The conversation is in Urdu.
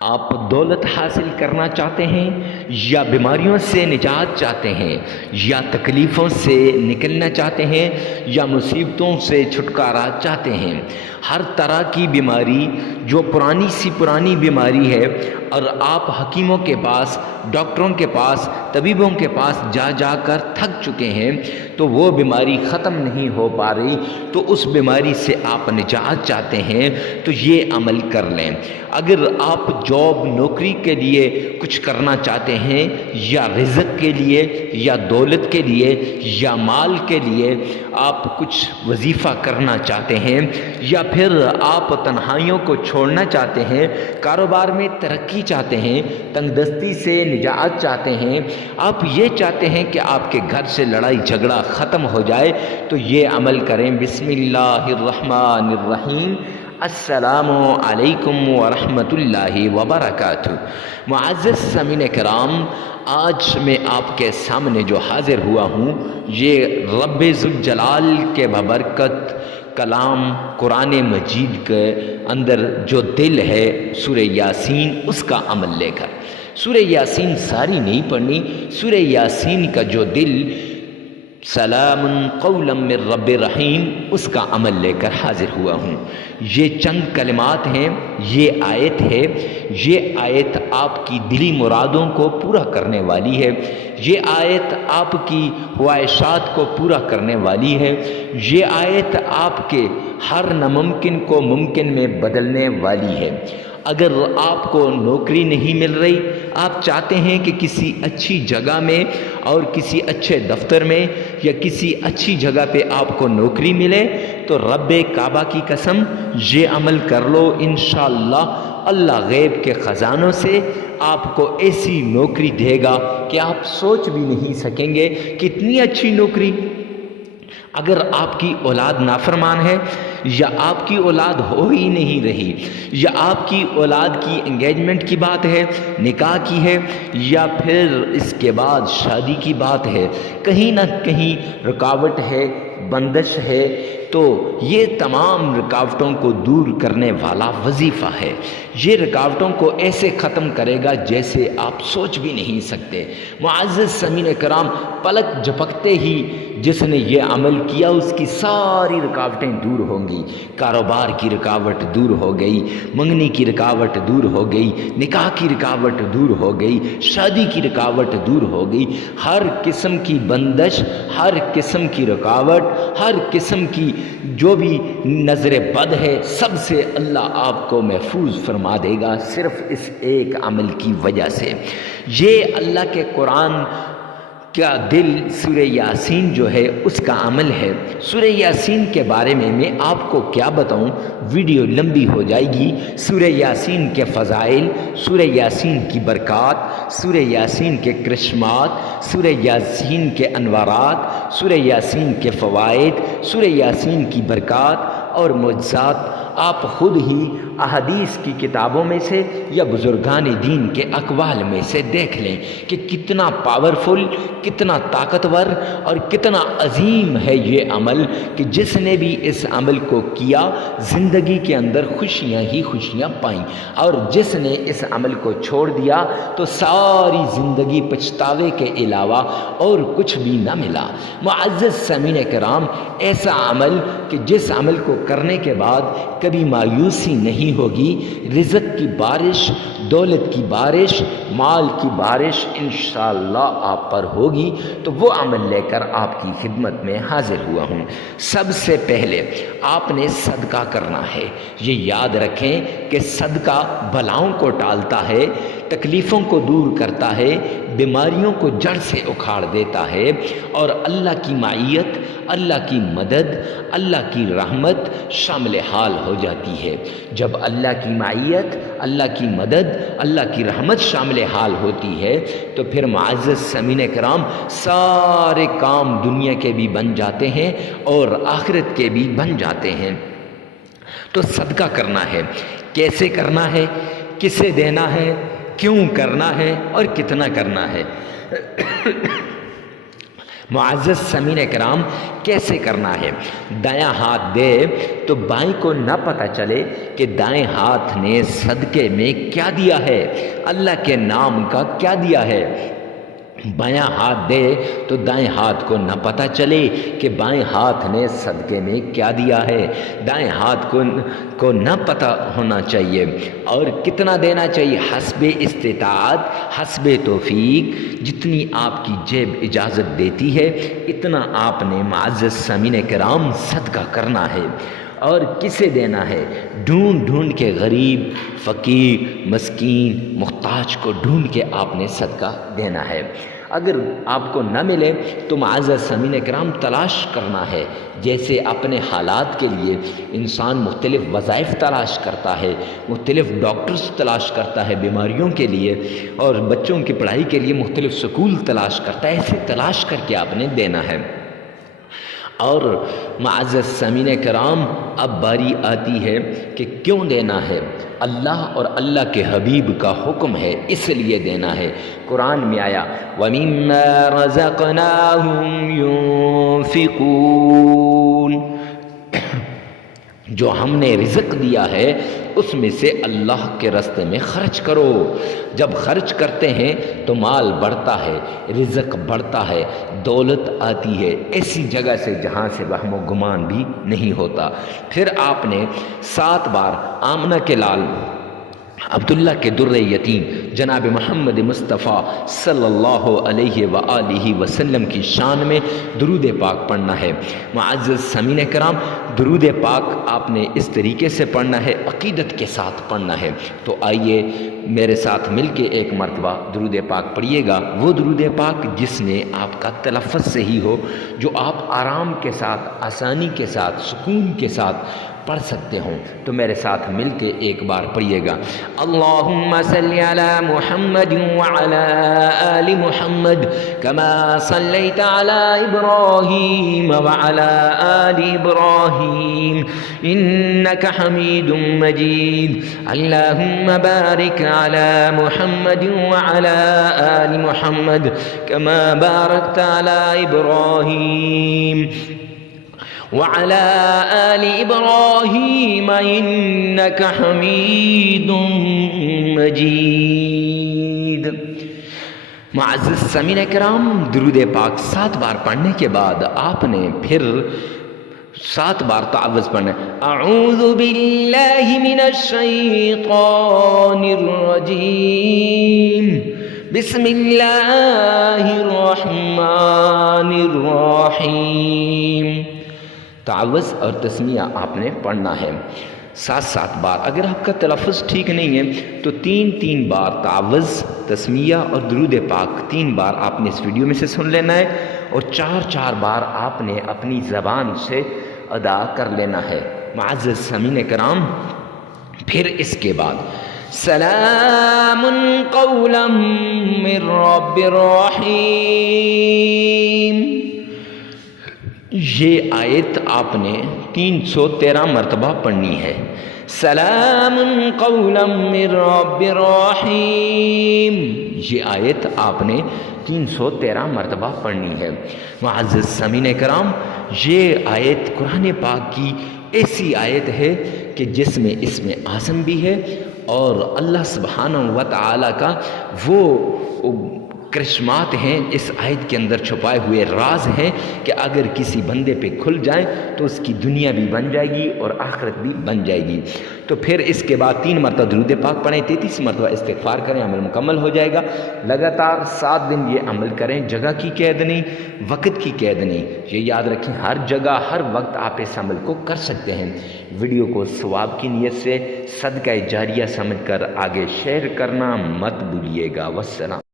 آپ دولت حاصل کرنا چاہتے ہیں یا بیماریوں سے نجات چاہتے ہیں یا تکلیفوں سے نکلنا چاہتے ہیں یا مصیبتوں سے چھٹکارا چاہتے ہیں، ہر طرح کی بیماری جو پرانی سی پرانی بیماری ہے اور آپ حکیموں کے پاس، ڈاکٹروں کے پاس، طبیبوں کے پاس جا جا کر تھک چکے ہیں تو وہ بیماری ختم نہیں ہو پا رہی، تو اس بیماری سے آپ نجات چاہتے ہیں تو یہ عمل کر لیں۔ اگر آپ جاب نوکری کے لیے کچھ کرنا چاہتے ہیں یا رزق کے لیے یا دولت کے لیے یا مال کے لیے آپ کچھ وظیفہ کرنا چاہتے ہیں یا پھر آپ تنہائیوں کو چھوڑنا چاہتے ہیں، کاروبار میں ترقی چاہتے ہیں، تنگ دستی سے نجات چاہتے ہیں، آپ یہ چاہتے ہیں کہ آپ کے گھر سے لڑائی جھگڑا ختم ہو جائے تو یہ عمل کریں۔ بسم اللہ الرحمن الرحیم۔ السلام علیکم ورحمۃ اللہ وبرکاتہ۔ معزز سامعین کرام، آج میں آپ کے سامنے جو حاضر ہوا ہوں یہ رب ذوالجلال کے ببرکت کلام قرآن مجید کے اندر جو دل ہے سورہ یاسین اس کا عمل لے کر۔ سورہ یاسین ساری نہیں پڑھنی، سورہ یاسین کا جو دل سلام قولا من رب رحیم اس کا عمل لے کر حاضر ہوا ہوں۔ یہ چند کلمات ہیں، یہ آیت ہے، یہ آیت آپ کی دلی مرادوں کو پورا کرنے والی ہے، یہ آیت آپ کی خواہشات کو پورا کرنے والی ہے، یہ آیت آپ کے ہر ناممکن کو ممکن میں بدلنے والی ہے۔ اگر آپ کو نوکری نہیں مل رہی، آپ چاہتے ہیں کہ کسی اچھی جگہ میں اور کسی اچھے دفتر میں یا کسی اچھی جگہ پہ آپ کو نوکری ملے تو رب کعبہ کی قسم یہ عمل کر لو، انشاءاللہ اللہ غیب کے خزانوں سے آپ کو ایسی نوکری دے گا کہ آپ سوچ بھی نہیں سکیں گے کتنی اچھی نوکری۔ اگر آپ کی اولاد نافرمان ہے یا آپ کی اولاد ہو ہی نہیں رہی یا آپ کی اولاد کی انگیجمنٹ کی بات ہے، نکاح کی ہے یا پھر اس کے بعد شادی کی بات ہے، کہیں نہ کہیں رکاوٹ ہے، بندش ہے، تو یہ تمام رکاوٹوں کو دور کرنے والا وظیفہ ہے۔ یہ رکاوٹوں کو ایسے ختم کرے گا جیسے آپ سوچ بھی نہیں سکتے۔ معزز سامعین کرام، پلک جھپکتے ہی جس نے یہ عمل کیا اس کی ساری رکاوٹیں دور ہوں گی۔ کاروبار کی رکاوٹ دور ہو گئی، منگنی کی رکاوٹ دور ہو گئی، نکاح کی رکاوٹ دور ہو گئی، شادی کی رکاوٹ دور ہو گئی، ہر قسم کی بندش، ہر قسم کی رکاوٹ، ہر قسم کی جو بھی نظر بد ہے سب سے اللہ آپ کو محفوظ فرما دے گا، صرف اس ایک عمل کی وجہ سے۔ یہ اللہ کے قرآن کا دل سورہ یاسین جو ہے اس کا عمل ہے۔ سورہ یاسین کے بارے میں آپ کو کیا بتاؤں، ویڈیو لمبی ہو جائے گی۔ سورہ یاسین کے فضائل، سورہ یاسین کی برکات، سورہ یاسین کے کرشمات، سورہ یاسین کے انوارات، سورہ یاسین کے فوائد، سورہ یاسین کی برکات اور معجزات آپ خود ہی احادیث کی کتابوں میں سے یا بزرگان دین کے اقوال میں سے دیکھ لیں کہ کتنا پاورفل، کتنا طاقتور اور کتنا عظیم ہے یہ عمل کہ جس نے بھی اس عمل کو کیا زندگی کے اندر خوشیاں ہی خوشیاں پائیں، اور جس نے اس عمل کو چھوڑ دیا تو ساری زندگی پچھتاوے کے علاوہ اور کچھ بھی نہ ملا۔ معزز سامعین کرام، ایسا عمل کہ جس عمل کو کرنے کے بعد کبھی مایوسی نہیں ہوگی، رزق کی بارش، دولت کی بارش، مال کی بارش انشاءاللہ آپ پر ہوگی، تو وہ عمل لے کر آپ کی خدمت میں حاضر ہوا ہوں۔ سب سے پہلے آپ نے صدقہ کرنا ہے۔ یہ یاد رکھیں کہ صدقہ بلاؤں کو ٹالتا ہے، تکلیفوں کو دور کرتا ہے، بیماریوں کو جڑ سے اکھاڑ دیتا ہے، اور اللہ کی معیت، اللہ کی مدد، اللہ کی رحمت شامل حال ہو جاتی ہے۔ جب اللہ کی معیت، اللہ کی مدد، اللہ کی رحمت شامل حال ہوتی ہے تو پھر معزز سامعین کرام سارے کام دنیا کے بھی بن جاتے ہیں اور آخرت کے بھی بن جاتے ہیں۔ تو صدقہ کرنا ہے، کیسے کرنا ہے، کسے دینا ہے، کیوں کرنا ہے اور کتنا کرنا ہے۔ معزز سامعین کرام، کیسے کرنا ہے؟ دایاں ہاتھ دے تو بائیں کو نہ پتہ چلے کہ دائیں ہاتھ نے صدقے میں کیا دیا ہے، اللہ کے نام کا کیا دیا ہے۔ بایاں ہاتھ دے تو دائیں ہاتھ کو نہ پتہ چلے کہ بائیں ہاتھ نے صدقے میں کیا دیا ہے، دائیں ہاتھ کو نہ پتہ ہونا چاہیے، اور کتنا دینا چاہیے؟ حسب استطاعت، حسب توفیق، جتنی آپ کی جیب اجازت دیتی ہے اتنا آپ نے معزز سامعین کرام صدقہ کرنا ہے۔ اور کسے دینا ہے؟ ڈھونڈ ڈھونڈ کے غریب، فقیر، مسکین، محتاج کو ڈھونڈ کے آپ نے صدقہ دینا ہے۔ اگر آپ کو نہ ملے تو معزز سامعین کرام تلاش کرنا ہے، جیسے اپنے حالات کے لیے انسان مختلف وظائف تلاش کرتا ہے، مختلف ڈاکٹرز تلاش کرتا ہے بیماریوں کے لیے، اور بچوں کی پڑھائی کے لیے مختلف سکول تلاش کرتا ہے، ایسے تلاش کر کے آپ نے دینا ہے۔ اور معزز سامعین کرام، اب باری آتی ہے کہ کیوں دینا ہے؟ اللہ اور اللہ کے حبیب کا حکم ہے، اس لیے دینا ہے۔ قرآن میں آیا وَمِمَّا رَزَقْنَاهُمْ يُنْفِقُونَ، جو ہم نے رزق دیا ہے اس میں سے اللہ کے راستے میں خرچ کرو۔ جب خرچ کرتے ہیں تو مال بڑھتا ہے، رزق بڑھتا ہے، دولت آتی ہے ایسی جگہ سے جہاں سے وہم و گمان بھی نہیں ہوتا۔ پھر آپ نے 7 بار آمنہ کے لال عبداللہ کے در یتیم جناب محمد مصطفیٰ صلی اللہ علیہ وآلہ وسلم کی شان میں درود پاک پڑھنا ہے۔ معزز سامعین کرام، درود پاک آپ نے اس طریقے سے پڑھنا ہے، عقیدت کے ساتھ پڑھنا ہے۔ تو آئیے میرے ساتھ مل کے ایک مرتبہ درود پاک پڑھیے گا، وہ درود پاک جس میں آپ کا تلفظ صحیح ہو، جو آپ آرام کے ساتھ، آسانی کے ساتھ، سکون کے ساتھ پڑھ سکتے ہوں۔ تو میرے ساتھ مل کے ایک بار پڑھیے گا، اللہم صلی علی محمد وعلی آل محمد کما صلیت علی ابراہیم وعلی آل ابراہیم انک حمید مجید، اللہم بارک علی محمد وعلی آل محمد کما بارکت علی ابراہیم وعلى آل إبراهيم إنك حميد مجيد۔ معزز سامعین کرام، درود پاک 7 بار پڑھنے کے بعد آپ نے پھر 7 بار تعوذ پڑھنا ہے۔ اعوذ باللہ من الشیطان الرجیم، بسم اللہ الرحمن الرحیم۔ تعوذ اور تسمیہ آپ نے پڑھنا ہے 7 بار۔ اگر آپ کا تلفظ ٹھیک نہیں ہے تو 3 بار تعوذ، تسمیہ اور درود پاک 3 بار آپ نے اس ویڈیو میں سے سن لینا ہے، اور 4 بار آپ نے اپنی زبان سے ادا کر لینا ہے۔ معزز سامعین کرام، پھر اس کے بعد سلام قولا من رب الرحیم، یہ آیت آپ نے 313 مرتبہ پڑھنی ہے۔ سلام قولا من رب الرحیم، یہ آیت آپ نے 313 مرتبہ پڑھنی ہے۔ معزز سامعین کرام، یہ آیت قرآن پاک کی ایسی آیت ہے کہ جس میں اسم اعظم بھی ہے، اور اللہ سبحانہ و تعالی کا وہ کرشمات ہیں اس آیت کے اندر، چھپائے ہوئے راز ہیں کہ اگر کسی بندے پہ کھل جائیں تو اس کی دنیا بھی بن جائے گی اور آخرت بھی بن جائے گی۔ تو پھر اس کے بعد 3 مرتبہ درود پاک پڑھیں، 33 مرتبہ استغفار کریں، عمل مکمل ہو جائے گا۔ لگاتار 7 دن یہ عمل کریں، جگہ کی قید نہیں، وقت کی قید نہیں، یہ یاد رکھیں، ہر جگہ ہر وقت آپ اس عمل کو کر سکتے ہیں۔ ویڈیو کو ثواب کی نیت سے صدقہ جاریہ سمجھ کر آگے شیئر کرنا مت بھولیے گا۔ والسلام۔